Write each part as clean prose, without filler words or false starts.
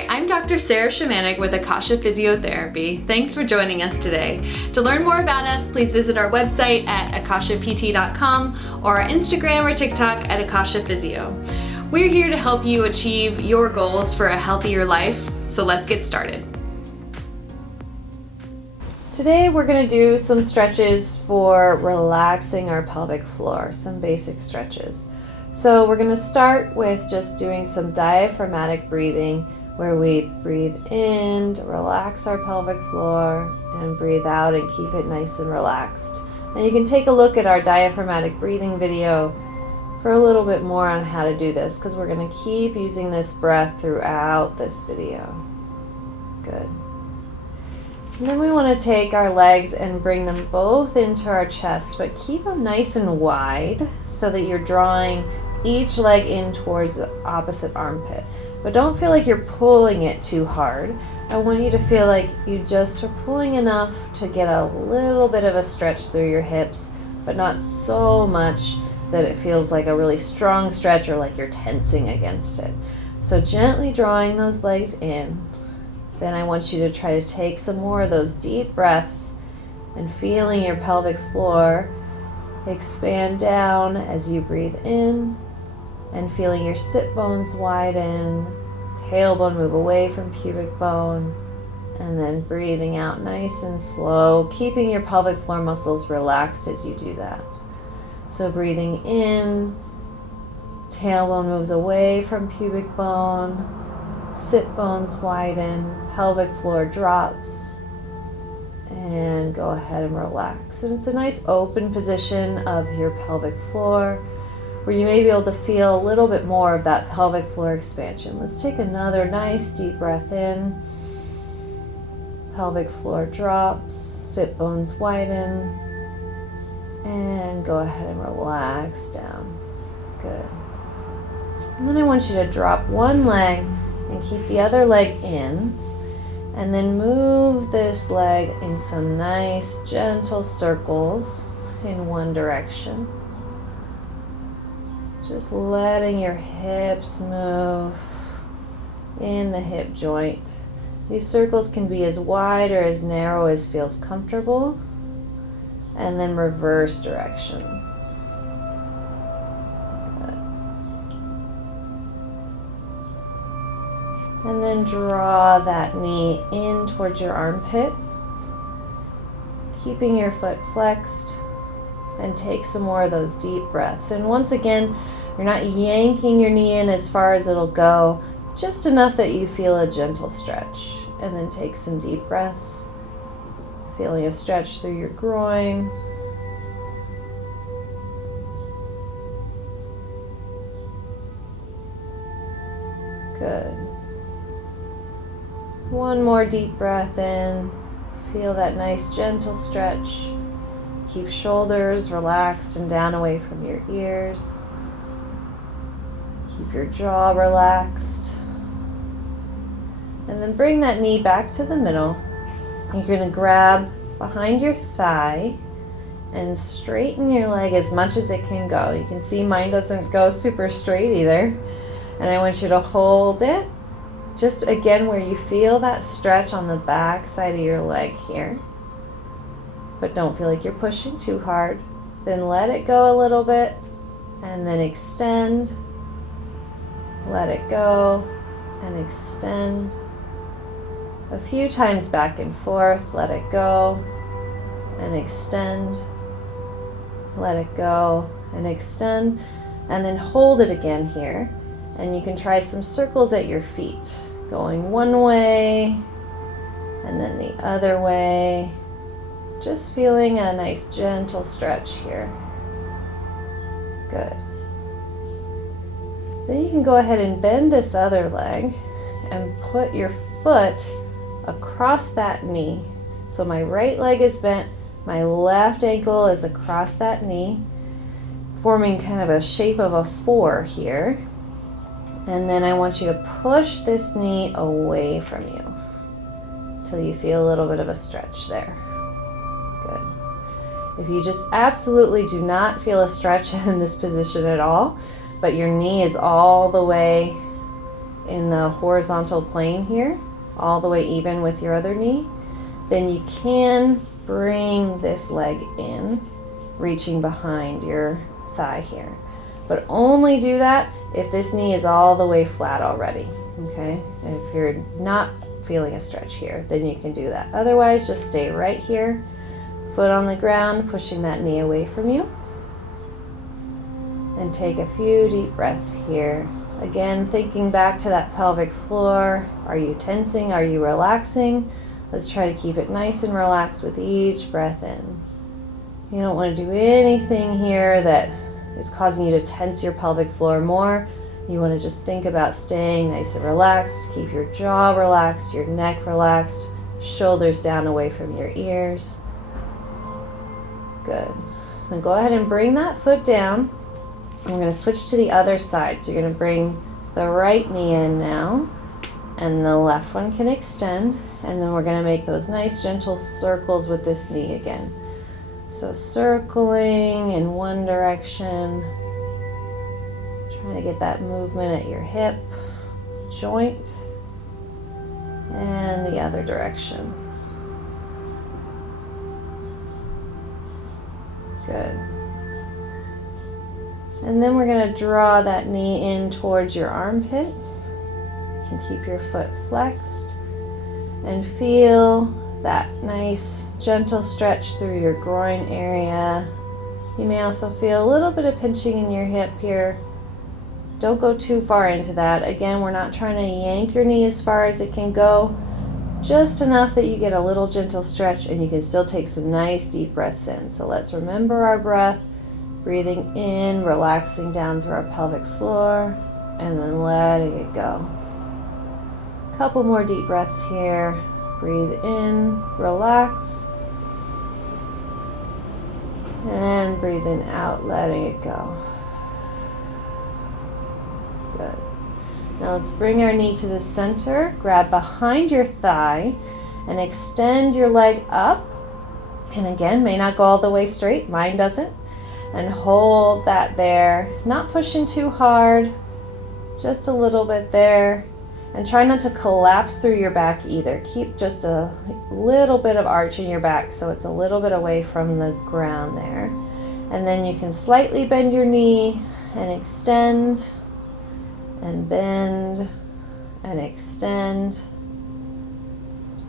Hi, I'm Dr. Sarah Shimanek with Akasha Physiotherapy. Thanks for joining us today. To learn more about us, please visit our website at akashapt.com or our Instagram or TikTok at Akasha Physio. We're here to help you achieve your goals for a healthier life, so let's get started. Today we're going to do some stretches for relaxing our pelvic floor, some basic stretches. So we're going to start with just doing some diaphragmatic breathing where we breathe in to relax our pelvic floor and breathe out and keep it nice and relaxed. And you can take a look at our diaphragmatic breathing video for a little bit more on how to do this, because we're going to keep using this breath throughout this video. Good. And then we want to take our legs and bring them both into our chest, but keep them nice and wide so that you're drawing each leg in towards the opposite armpit. But don't feel like you're pulling it too hard. I want you to feel like you just are pulling enough to get a little bit of a stretch through your hips, but not so much that it feels like a really strong stretch or like you're tensing against it. So gently drawing those legs in. Then I want you to try to take some more of those deep breaths and feeling your pelvic floor expand down as you breathe in, and feeling your sit bones widen, tailbone move away from pubic bone, and then breathing out nice and slow, keeping your pelvic floor muscles relaxed as you do that. So breathing in, tailbone moves away from pubic bone, sit bones widen, pelvic floor drops, and go ahead and relax. And it's a nice open position of your pelvic floor where you may be able to feel a little bit more of that pelvic floor expansion. Let's take another nice deep breath in. Pelvic floor drops, sit bones widen, and go ahead and relax down. Good. And then I want you to drop one leg and keep the other leg in, and then move this leg in some nice gentle circles in one direction. Just letting your hips move in the hip joint. These circles can be as wide or as narrow as feels comfortable, and then reverse direction. And then draw that knee in towards your armpit, keeping your foot flexed, and take some more of those deep breaths. And once again, you're not yanking your knee in as far as it'll go, just enough that you feel a gentle stretch. And then take some deep breaths, feeling a stretch through your groin. Good. One more deep breath in. Feel that nice gentle stretch. Keep shoulders relaxed and down away from your ears. Keep your jaw relaxed. And then bring that knee back to the middle. You're going to grab behind your thigh and straighten your leg as much as it can go. You can see mine doesn't go super straight either. And I want you to hold it just again where you feel that stretch on the back side of your leg here. But don't feel like you're pushing too hard. Then let it go a little bit, and then extend. Let it go and extend. A few times back and forth. Let it go and extend. Let it go and extend. And then hold it again here. And you can try some circles at your feet, going one way and then the other way. Just feeling a nice gentle stretch here. Good. Then you can go ahead and bend this other leg and put your foot across that knee. So my right leg is bent, my left ankle is across that knee, forming kind of a shape of a 4 here. And then I want you to push this knee away from you till you feel a little bit of a stretch there. Good. If you just absolutely do not feel a stretch in this position at all, but your knee is all the way in the horizontal plane here, all the way even with your other knee, then you can bring this leg in, reaching behind your thigh here. But only do that if this knee is all the way flat already, okay? And if you're not feeling a stretch here, then you can do that. Otherwise, just stay right here, foot on the ground, pushing that knee away from you. And take a few deep breaths here. Again, thinking back to that pelvic floor. Are you tensing? Are you relaxing? Let's try to keep it nice and relaxed with each breath in. You don't want to do anything here that is causing you to tense your pelvic floor more. You want to just think about staying nice and relaxed. Keep your jaw relaxed, your neck relaxed, shoulders down away from your ears. Good. Now go ahead and bring that foot down. And we're going to switch to the other side. So you're going to bring the right knee in now, and the left one can extend. And then we're going to make those nice gentle circles with this knee again. So circling in one direction, trying to get that movement at your hip joint, and the other direction. Good. And then we're going to draw that knee in towards your armpit. You can keep your foot flexed and feel that nice gentle stretch through your groin area. You may also feel a little bit of pinching in your hip here. Don't go too far into that. Again, we're not trying to yank your knee as far as it can go, just enough that you get a little gentle stretch and you can still take some nice deep breaths in. So let's remember our breath, breathing in, relaxing down through our pelvic floor, and then letting it go. A couple more deep breaths here. Breathe in, relax, and breathing out, letting it go. Good. Now let's bring our knee to the center, grab behind your thigh, and extend your leg up. And again, may not go all the way straight, mine doesn't. And hold that there, not pushing too hard, just a little bit there. And try not to collapse through your back either. Keep just a little bit of arch in your back so it's a little bit away from the ground there. And then you can slightly bend your knee and extend and bend and extend.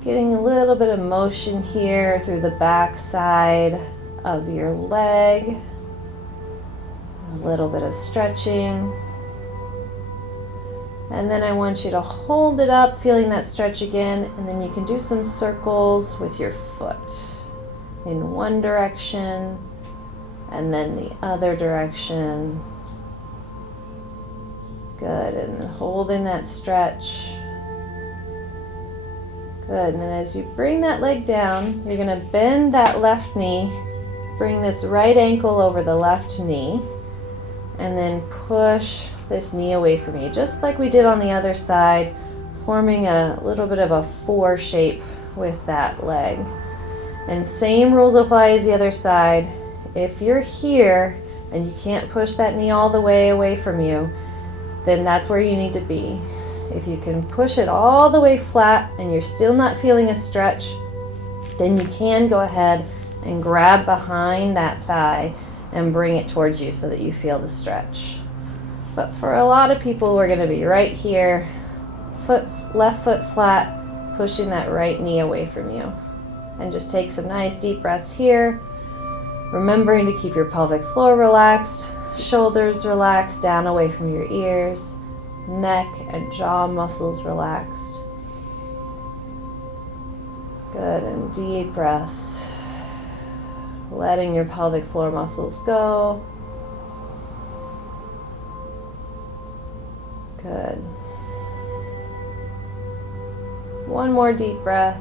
Getting a little bit of motion here through the back side of your leg. A little bit of stretching. And then I want you to hold it up, feeling that stretch again, and then you can do some circles with your foot in one direction and then the other direction. Good, and holding that stretch. Good, and then as you bring that leg down, you're going to bend that left knee, bring this right ankle over the left knee, and then push this knee away from you, just like we did on the other side, forming a little bit of a 4 shape with that leg. And same rules apply as the other side. If you're here and you can't push that knee all the way away from you, then that's where you need to be. If you can push it all the way flat and you're still not feeling a stretch, then you can go ahead and grab behind that thigh and bring it towards you so that you feel the stretch. But for a lot of people, we're going to be right here, left foot flat, pushing that right knee away from you. And just take some nice deep breaths here, remembering to keep your pelvic floor relaxed, shoulders relaxed down away from your ears, neck and jaw muscles relaxed. Good, and deep breaths, letting your pelvic floor muscles go. Good. One more deep breath.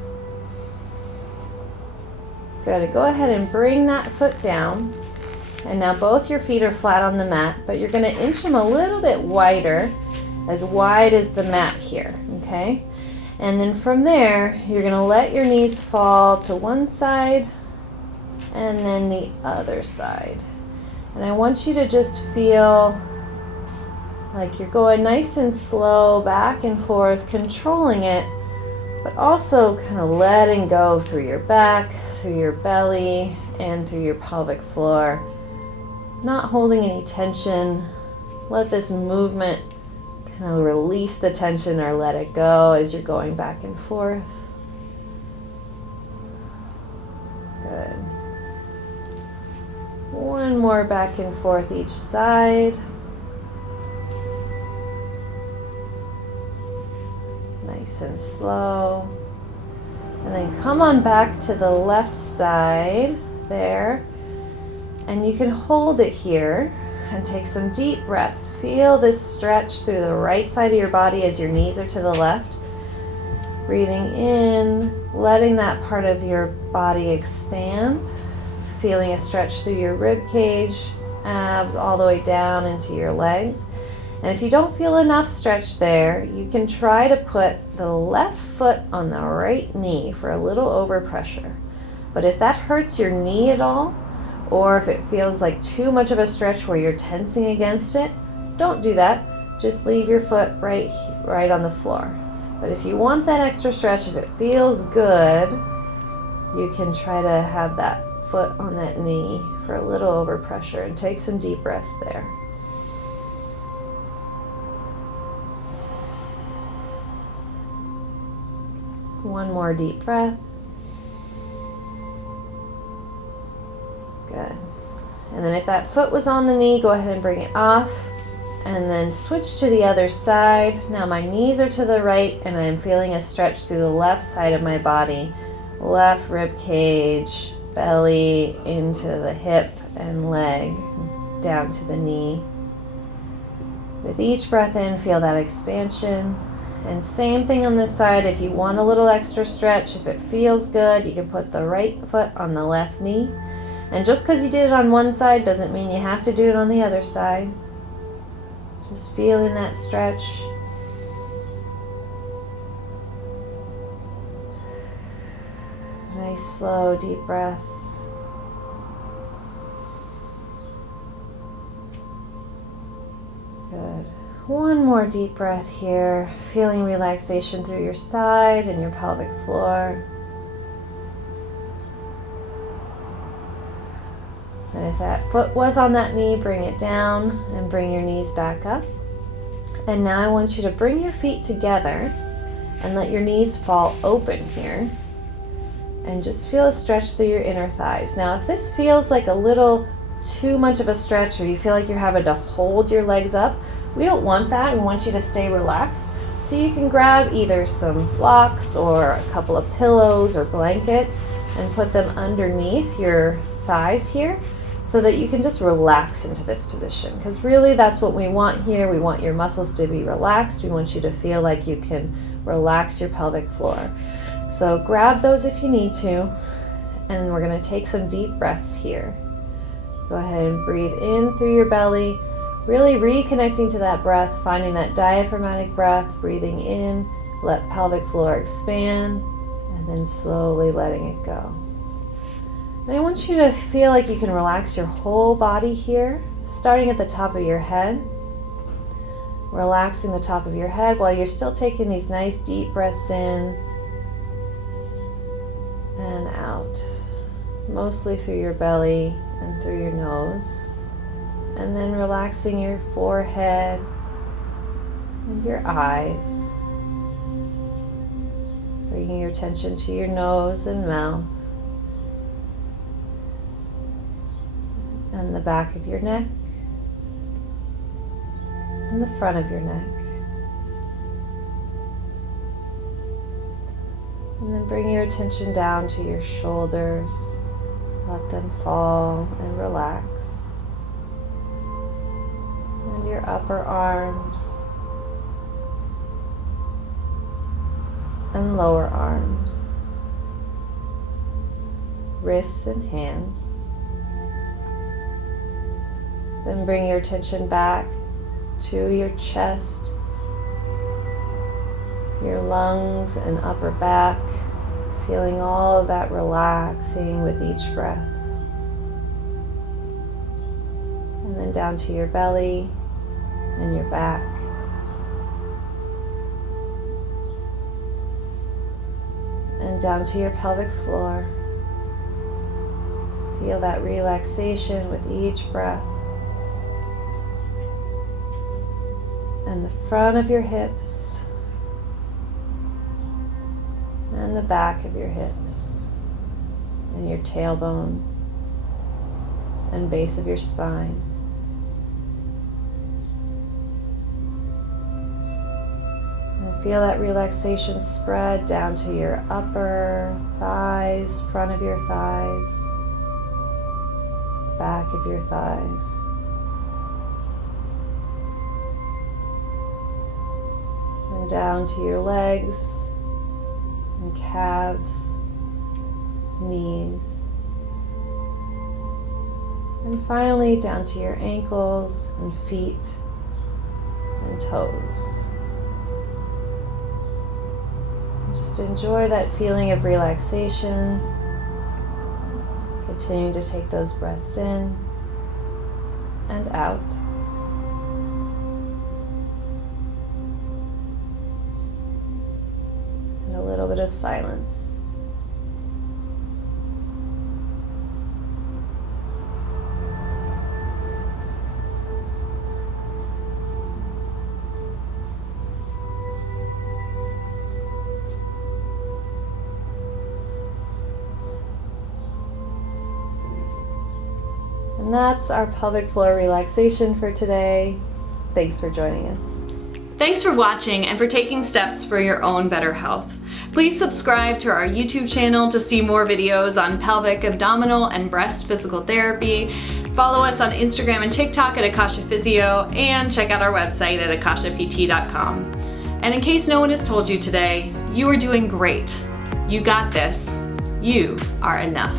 Good. Go ahead and bring that foot down. And now both your feet are flat on the mat, but you're going to inch them a little bit wider, as wide as the mat here, okay? And then from there, you're going to let your knees fall to one side and then the other side. And I want you to just feel Like you're going nice and slow back and forth, controlling it, but also kind of letting go through your back, through your belly, and through your pelvic floor. Not holding any tension. Let this movement kind of release the tension or let it go as you're going back and forth. Good. One more back and forth each side. Nice and slow. And then come on back to the left side there. And you can hold it here and take some deep breaths. Feel this stretch through the right side of your body as your knees are to the left. Breathing in, letting that part of your body expand. Feeling a stretch through your rib cage, abs all the way down into your legs. And if you don't feel enough stretch there, you can try to put the left foot on the right knee for a little overpressure. But if that hurts your knee at all, or if it feels like too much of a stretch where you're tensing against it, don't do that. Just leave your foot right on the floor. But if you want that extra stretch, if it feels good, you can try to have that foot on that knee for a little overpressure and take some deep breaths there. One more deep breath. Good. And then if that foot was on the knee, go ahead and bring it off. And then switch to the other side. Now my knees are to the right and I'm feeling a stretch through the left side of my body. Left rib cage, belly into the hip and leg, down to the knee. With each breath in, feel that expansion. And same thing on this side. If you want a little extra stretch, if it feels good, you can put the right foot on the left knee. And just because you did it on one side doesn't mean you have to do it on the other side. Just feeling that stretch. Nice, slow, deep breaths. Good. One more deep breath here, feeling relaxation through your side and your pelvic floor. And if that foot was on that knee, bring it down and bring your knees back up. And now I want you to bring your feet together and let your knees fall open here. And just feel a stretch through your inner thighs. Now, if this feels like a little too much of a stretch or you feel like you're having to hold your legs up, we don't want that. We want you to stay relaxed. So you can grab either some blocks or a couple of pillows or blankets and put them underneath your thighs here so that you can just relax into this position. Because really that's what we want here. We want your muscles to be relaxed. We want you to feel like you can relax your pelvic floor. So grab those if you need to, and we're going to take some deep breaths here. Go ahead and breathe in through your belly, really reconnecting to that breath, finding that diaphragmatic breath, breathing in, let pelvic floor expand, and then slowly letting it go. And I want you to feel like you can relax your whole body here, starting at the top of your head, relaxing the top of your head while you're still taking these nice deep breaths in and out, mostly through your belly and through your nose. And then relaxing your forehead and your eyes. Bringing your attention to your nose and mouth. And the back of your neck. And the front of your neck. And then bring your attention down to your shoulders. Let them fall and relax. And your upper arms. And lower arms. Wrists and hands. Then bring your attention back to your chest, your lungs and upper back, feeling all of that relaxing with each breath. And then down to your belly and your back. And down to your pelvic floor. Feel that relaxation with each breath. And the front of your hips and the back of your hips and your tailbone and base of your spine. And feel that relaxation spread down to your upper thighs, front of your thighs, back of your thighs. And down to your legs and calves, knees. And finally down to your ankles and feet and toes. And just enjoy that feeling of relaxation. Continuing to take those breaths in and out. And a little bit of silence. And that's our pelvic floor relaxation for today. Thanks for joining us. Thanks for watching and for taking steps for your own better health. Please subscribe to our YouTube channel to see more videos on pelvic, abdominal, and breast physical therapy. Follow us on Instagram and TikTok at Akasha Physio, and check out our website at akashapt.com. And in case no one has told you today, you are doing great. You got this. You are enough.